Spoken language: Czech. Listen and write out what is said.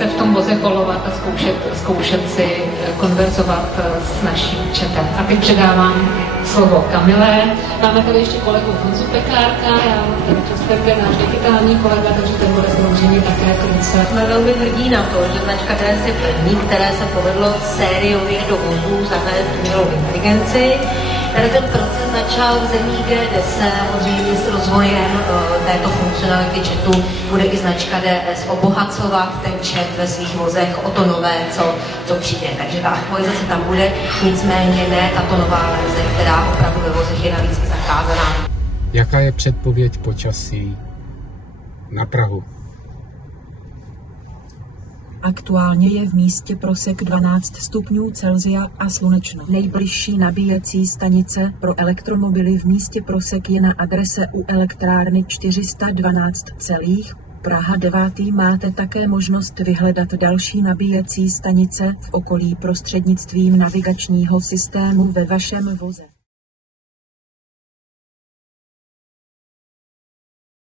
se v tom voze kolovat a zkoušet si konverzovat s naším chatem. A teď předávám slovo Kamile. Máme tady ještě kolegu Honzu Pekárka, Jasper, náš digitální kolega, takže ten bude samozřejmě také krůce. Jsme velmi hrdí na to, že značka DS je první, které se povedlo sériově do vozů zavést umělou inteligenci. Tady ten proces začal v zemích G10, samozřejmě s rozvojem této funkcionality chatu bude i značka DS obohacovat ten chat ve svých vozech o to nové, co přijde. Takže ta aktualizace tam bude, nicméně ne tato nová verze, která opravdu ve vozech je navíc zakázaná. Jaká je předpověď počasí na Prahu? Aktuálně je v místě Prosek 12 stupňů Celsia a slunečno. Nejbližší nabíjecí stanice pro elektromobily v místě Prosek je na adrese u elektrárny 412 celých. Praha 9. Máte také možnost vyhledat další nabíjecí stanice v okolí prostřednictvím navigačního systému ve vašem voze.